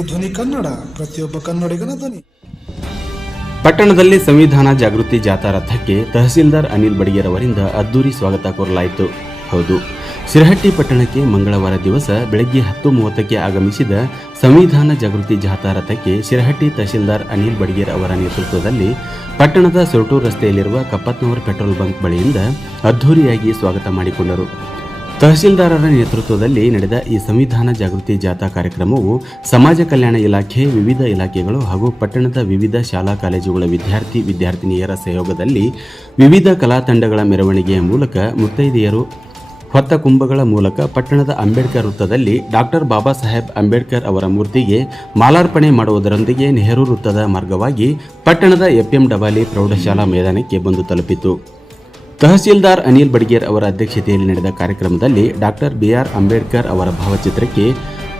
ಆಲಿಸಿ ಧ್ವನಿ ಕನ್ನಡ, ಪ್ರತಿಯೊಬ್ಬ ಕನ್ನಡಿಗನ ಧ್ವನಿ. ಪಟ್ಟಣದಲ್ಲಿ ಸಂವಿಧಾನ ಜಾಗೃತಿ ಜಾಥಾ ರಥಕ್ಕೆ ತಹಸೀಲ್ದಾರ್ ಅನಿಲ್ ಬಡಿಗೇರ್ ಅವರಿಂದ ಅದ್ದೂರಿ ಸ್ವಾಗತ ಕೋರಲಾಯಿತು. ಹೌದು, ಶಿರಹಟ್ಟಿ ಪಟ್ಟಣಕ್ಕೆ ಮಂಗಳವಾರ ದಿವಸ ಬೆಳಗ್ಗೆ 10:30ಕ್ಕೆ ಆಗಮಿಸಿದ ಸಂವಿಧಾನ ಜಾಗೃತಿ ಜಾಥಾ ರಥಕ್ಕೆ ಶಿರಹಟ್ಟಿ ತಹಸೀಲ್ದಾರ್ ಅನಿಲ್ ಬಡಿಗೇರ್ ಅವರ ನೇತೃತ್ವದಲ್ಲಿ ಪಟ್ಟಣದ ಸೊರಟೂರು ರಸ್ತೆಯಲ್ಲಿರುವ ಕಪ್ಪತ್ನವರ್ ಪೆಟ್ರೋಲ್ ಬಂಕ್ ಬಳಿಯಿಂದ ಅದ್ದೂರಿಯಾಗಿ ಸ್ವಾಗತ ಮಾಡಿಕೊಂಡರು. ತಹಸೀಲ್ದಾರರ ನೇತೃತ್ವದಲ್ಲಿ ನಡೆದ ಈ ಸಂವಿಧಾನ ಜಾಗೃತಿ ಜಾಥಾ ಕಾರ್ಯಕ್ರಮವು ಸಮಾಜ ಕಲ್ಯಾಣ ಇಲಾಖೆ, ವಿವಿಧ ಇಲಾಖೆಗಳು ಹಾಗೂ ಪಟ್ಟಣದ ವಿವಿಧ ಶಾಲಾ ಕಾಲೇಜುಗಳ ವಿದ್ಯಾರ್ಥಿನಿಯರ ಸಹಯೋಗದಲ್ಲಿ ವಿವಿಧ ಕಲಾ ತಂಡಗಳ ಮೆರವಣಿಗೆಯ ಮೂಲಕ ಮುತ್ತೈದೆಯರು ಹೊತ್ತ ಕುಂಭಗಳ ಮೂಲಕ ಪಟ್ಟಣದ ಅಂಬೇಡ್ಕರ್ ವೃತ್ತದಲ್ಲಿ ಡಾಕ್ಟರ್ ಬಾಬಾ ಸಾಹೇಬ್ ಅಂಬೇಡ್ಕರ್ ಅವರ ಮೂರ್ತಿಗೆ ಮಾಲಾರ್ಪಣೆ ಮಾಡುವುದರೊಂದಿಗೆ ನೆಹರು ವೃತ್ತದ ಮಾರ್ಗವಾಗಿ ಪಟ್ಟಣದ ಎಫ್ಎಂ ಡಬಾಲಿ ಪ್ರೌಢಶಾಲಾ ಮೈದಾನಕ್ಕೆ ಬಂದು ತಲುಪಿತು. ತಹಸೀಲ್ದಾರ್ ಅನಿಲ್ ಬಡಿಗೇರ್ ಅವರ ಅಧ್ಯಕ್ಷತೆಯಲ್ಲಿ ನಡೆದ ಕಾರ್ಯಕ್ರಮದಲ್ಲಿ ಡಾಕ್ಟರ್ ಬಿಆರ್ ಅಂಬೇಡ್ಕರ್ ಅವರ ಭಾವಚಿತ್ರಕ್ಕೆ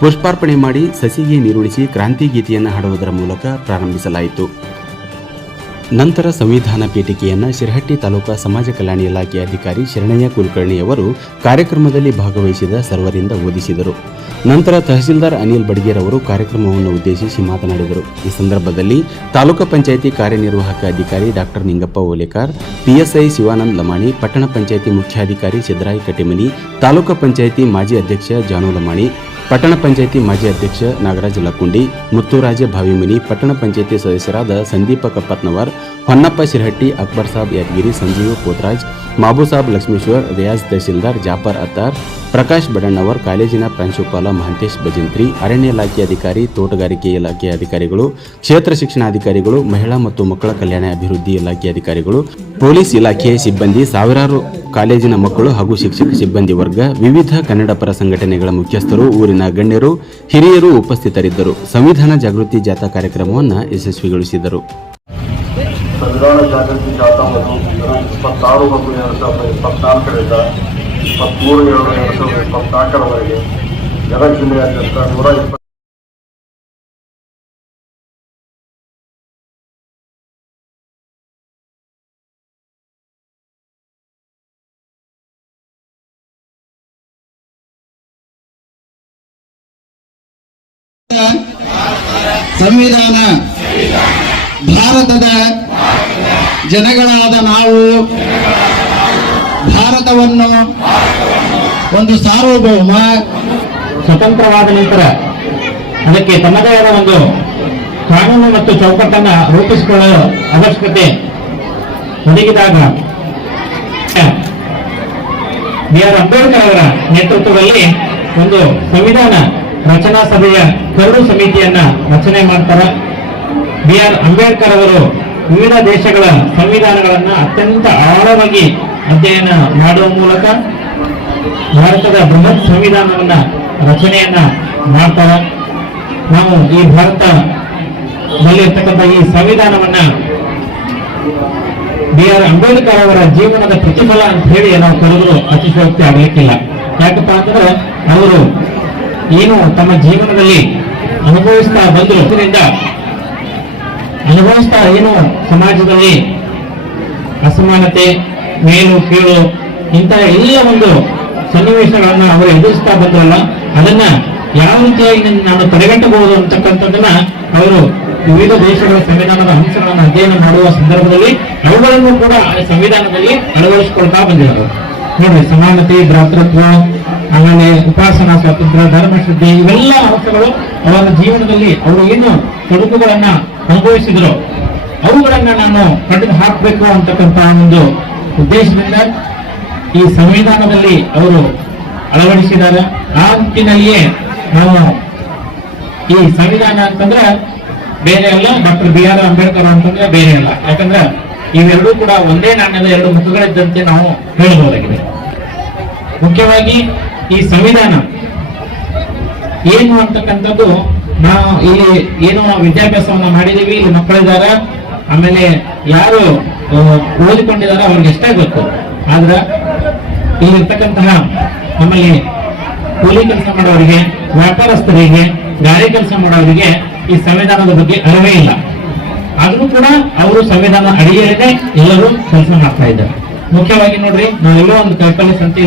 ಪುಷ್ಪಾರ್ಪಣೆ ಮಾಡಿ ಸಸಿಗೆ ನೀರುಣಿಸಿ ಕ್ರಾಂತಿ ಗೀತೆಯನ್ನು ಹಾಡುವುದರ ಮೂಲಕ ಪ್ರಾರಂಭಿಸಲಾಯಿತು. ನಂತರ ಸಂವಿಧಾನ ಪೀಠಿಕೆಯನ್ನು ಶಿರಹಟ್ಟಿ ತಾಲೂಕಾ ಸಮಾಜ ಕಲ್ಯಾಣ ಇಲಾಖೆ ಅಧಿಕಾರಿ ಶರಣಯ್ಯ ಕುಲಕರ್ಣಿ ಅವರು ಕಾರ್ಯಕ್ರಮದಲ್ಲಿ ಭಾಗವಹಿಸಿದ ಸರ್ವರಿಂದ ಓದಿಸಿದರು. ನಂತರ ತಹಸೀಲ್ದಾರ್ ಅನಿಲ್ ಬಡಿಗೇರ್ ಅವರು ಕಾರ್ಯಕ್ರಮವನ್ನು ಉದ್ದೇಶಿಸಿ ಮಾತನಾಡಿದರು. ಈ ಸಂದರ್ಭದಲ್ಲಿ ತಾಲೂಕು ಪಂಚಾಯಿತಿ ಕಾರ್ಯನಿರ್ವಾಹಕ ಅಧಿಕಾರಿ ಡಾಕ್ಟರ್ ನಿಂಗಪ್ಪ ಓಲೇಕಾರ್, ಪಿಎಸ್ಐ ಶಿವಾನಂದ್ ಲಮಾಣಿ, ಪಟ್ಟಣ ಪಂಚಾಯಿತಿ ಮುಖ್ಯಾಧಿಕಾರಿ ಸಿದ್ದರಾಯ್ ಕಟ್ಟಿಮನಿ, ತಾಲೂಕು ಪಂಚಾಯಿತಿ ಮಾಜಿ ಅಧ್ಯಕ್ಷ ಜಾನು ಲಮಾಣಿ, ಪಟ್ಟಣ ಪಂಚಾಯಿತಿ ಮಾಜಿ ಅಧ್ಯಕ್ಷ ನಾಗರಾಜ್ ಲಕ್ಕುಂಡಿ, ಮುತ್ತುರಾಜ ಭಾವಿಮನಿ, ಪಟ್ಟಣ ಪಂಚಾಯಿತಿ ಸದಸ್ಯರಾದ ಸಂದೀಪ ಕಪ್ಪತ್ನವರ್, ಹೊನ್ನಪ್ಪ ಶಿರಹಟ್ಟಿ, ಅಕ್ಬರ್ ಸಾಬ್ ಯಾದಗಿರಿ, ಸಂಜೀವ ಕೋತ್ರಾಜ್, ಮಾಬೂಸಾಬ್ ಲಕ್ಷ್ಮೇಶ್ವರ್, ರಿಯಾಜ್ ತಹಸೀಲ್ದಾರ್ ಜಾಫರ್ ಅತ್ತಾರ್, ಪ್ರಕಾಶ್ ಬಡಣ್ಣವರ್, ಕಾಲೇಜಿನ ಪ್ರಾಂಶುಪಾಲ ಮಹಂತೇಶ್ ಭಜಂತ್ರಿ, ಅರಣ್ಯ ಇಲಾಖೆ ಅಧಿಕಾರಿ, ತೋಟಗಾರಿಕೆ ಇಲಾಖೆ ಅಧಿಕಾರಿಗಳು, ಕ್ಷೇತ್ರ ಶಿಕ್ಷಣಾಧಿಕಾರಿಗಳು, ಮಹಿಳಾ ಮತ್ತು ಮಕ್ಕಳ ಕಲ್ಯಾಣ ಅಭಿವೃದ್ಧಿ ಇಲಾಖೆ ಅಧಿಕಾರಿಗಳು, ಪೊಲೀಸ್ ಇಲಾಖೆಯ ಸಿಬ್ಬಂದಿ, ಸಾವಿರಾರು ಕಾಲೇಜಿನ ಮಕ್ಕಳು ಹಾಗೂ ಶಿಕ್ಷಕ ಸಿಬ್ಬಂದಿ ವರ್ಗ, ವಿವಿಧ ಕನ್ನಡ ಪರ ಸಂಘಟನೆಗಳ ಮುಖ್ಯಸ್ಥರು, ಊರಿನ ಗಣ್ಯರು, ಹಿರಿಯರು ಉಪಸ್ಥಿತರಿದ್ದರು. ಸಂವಿಧಾನ ಜಾಗೃತಿ ಜಾಥಾ ಕಾರ್ಯಕ್ರಮವನ್ನು ಯಶಸ್ವಿಗೊಳಿಸಿದರು. ಸಂವಿಧಾನ ಜಾಗೃತಿ ಜಾಥಾವನ್ನು 26/1/2024ರಿಂದ 23/2/2024ರವರೆಗೆ ಗದಗ ಜಿಲ್ಲೆಯಾದ್ಯಂತ 120 ಸಂವಿಧಾನ ಭಾರತದ ಜನಗಳಾದ ನಾವು ಭಾರತವನ್ನು ಒಂದು ಸಾರ್ವಭೌಮ ಸ್ವತಂತ್ರವಾದ ನಂತರ ಅದಕ್ಕೆ ತಮ್ಮದೇ ಆದ ಒಂದು ಕಾನೂನು ಮತ್ತು ಚೌಕಟ್ಟನ್ನು ರೂಪಿಸಿಕೊಳ್ಳುವ ಅವಶ್ಯಕತೆ ಒದಗಿದಾಗ ಬಿ ಆರ್ ಅಂಬೇಡ್ಕರ್ ಅವರ ನೇತೃತ್ವದಲ್ಲಿ ಒಂದು ಸಂವಿಧಾನ ರಚನಾ ಸಭೆಯ ಕರಡು ಸಮಿತಿಯನ್ನ ರಚನೆ ಮಾಡ್ತಾರೆ. ಬಿ ಆರ್ ಅಂಬೇಡ್ಕರ್ ಅವರು ವಿವಿಧ ದೇಶಗಳ ಸಂವಿಧಾನಗಳನ್ನು ಅತ್ಯಂತ ಆಳವಾಗಿ ಅಧ್ಯಯನ ಮಾಡುವ ಮೂಲಕ ಭಾರತದ ಬೃಹತ್ ಸಂವಿಧಾನವನ್ನ ರಚನೆಯನ್ನ ಮಾಡ್ತಾರೆ. ನಾವು ಈ ಭಾರತದಲ್ಲಿ ಇರ್ತಕ್ಕಂಥ ಈ ಸಂವಿಧಾನವನ್ನ ಬಿ ಆರ್ ಅಂಬೇಡ್ಕರ್ ಅವರ ಜೀವನದ ಪ್ರತಿಫಲ ಅಂತ ಹೇಳಿ ನಾವು ಕರೆದರೂ ಅತಿಶಯೋಕ್ತಿ ಆಗಲಿಕ್ಕಿಲ್ಲ. ಯಾಕಪ್ಪ ಅಂತಂದ್ರೆ ಅವರು ಏನು ತಮ್ಮ ಜೀವನದಲ್ಲಿ ಅನುಭವಿಸ್ತಾ ಬಂದರು, ಅನುಭವಿಸ್ತಾ ಏನು ಸಮಾಜದಲ್ಲಿ ಅಸಮಾನತೆ, ಮೇಲು ಕೀಳು ಇಂತಹ ಎಲ್ಲ ಒಂದು ಸನ್ನಿವೇಶಗಳನ್ನ ಅವರು ಎದುರಿಸ್ತಾ ಬಂದ್ರಲ್ಲ, ಅದನ್ನ ಯಾವ ರೀತಿಯಾಗಿ ನಾನು ತಡೆಗಟ್ಟಬಹುದು ಅಂತಕ್ಕಂಥದ್ದನ್ನ ಅವರು ವಿವಿಧ ದೇಶಗಳ ಸಂವಿಧಾನದ ಅಂಶಗಳನ್ನು ಅಧ್ಯಯನ ಮಾಡುವ ಸಂದರ್ಭದಲ್ಲಿ ಅವುಗಳನ್ನು ಕೂಡ ಸಂವಿಧಾನದಲ್ಲಿ ಅಳವಡಿಸಿಕೊಳ್ತಾ ಬಂದಿದ್ದಾರೆ. ನೋಡ್ರಿ, ಸಮಾನತೆ, ಭ್ರಾತೃತ್ವ, ಆಮೇಲೆ ಉಪಾಸನಾ ಸ್ವಾತಂತ್ರ್ಯ, ಧರ್ಮಶುದ್ಧಿ, ಇವೆಲ್ಲ ಅಂಶಗಳು ಅವರ ಜೀವನದಲ್ಲಿ ಅವರು ಏನು ತೊಡಕುಗಳನ್ನ ಅನುಭವಿಸಿದ್ರು ಅವುಗಳನ್ನ ನಾನು ಕಡಿದು ಹಾಕಬೇಕು ಅಂತಕ್ಕಂಥ ಒಂದು ಉದ್ದೇಶದಿಂದ ಈ ಸಂವಿಧಾನದಲ್ಲಿ ಅವರು ಅಳವಡಿಸಿದ್ದಾರೆ. ಆ ನಿಟ್ಟಿನಲ್ಲಿಯೇ ನಾವು ಈ ಸಂವಿಧಾನ ಅಂತಂದ್ರೆ ಬೇರೆ ಅಲ್ಲ, ಡಾಕ್ಟರ್ ಬಿ ಆರ್ ಅಂಬೇಡ್ಕರ್ ಅಂತಂದ್ರೆ ಬೇರೆ ಅಲ್ಲ. ಯಾಕಂದ್ರೆ ಇವೆರಡೂ ಕೂಡ ಒಂದೇ ನಾಣ್ಯದ ಎರಡು ಮುಖಗಳಿದ್ದಂತೆ ನಾವು ಹೇಳಬಹುದಾಗಿದೆ. ಮುಖ್ಯವಾಗಿ ಈ ಸಂವಿಧಾನ ಏನು ಅಂತಕ್ಕಂಥದ್ದು, ನಾವು ಇಲ್ಲಿ ಏನು ವಿದ್ಯಾಭ್ಯಾಸವನ್ನ ಮಾಡಿದೀವಿ, ಇಲ್ಲಿ ಮಕ್ಕಳಿದ್ದಾರೆ, ಆಮೇಲೆ ಯಾರು ಓದಿಕೊಂಡಿದ್ದಾರೆ ಅವ್ರಿಗೆ ಎಷ್ಟೇ ಗೊತ್ತು. ಆದ್ರೆ ಇಲ್ಲಿರ್ತಕ್ಕಂತಹ ನಮ್ಮಲ್ಲಿ ಕೂಲಿ ಕೆಲಸ ಮಾಡೋರಿಗೆ, ವ್ಯಾಪಾರಸ್ಥರಿಗೆ, ಗಾಡಿ ಕೆಲಸ ಮಾಡೋರಿಗೆ ಈ ಸಂವಿಧಾನದ ಬಗ್ಗೆ ಅರಿವೇ ಇಲ್ಲ. ಆದ್ರೂ ಕೂಡ ಅವರು ಸಂವಿಧಾನ ಅಡಿಯಲ್ಲೇ ಎಲ್ಲರೂ ಕೆಲಸ ಮಾಡ್ತಾ ಇದ್ದಾರೆ. ಮುಖ್ಯವಾಗಿ ನೋಡ್ರಿ, ನಾವೆಲ್ಲೋ ಒಂದು ಕಲ್ಪನೆ ಸಂತೆ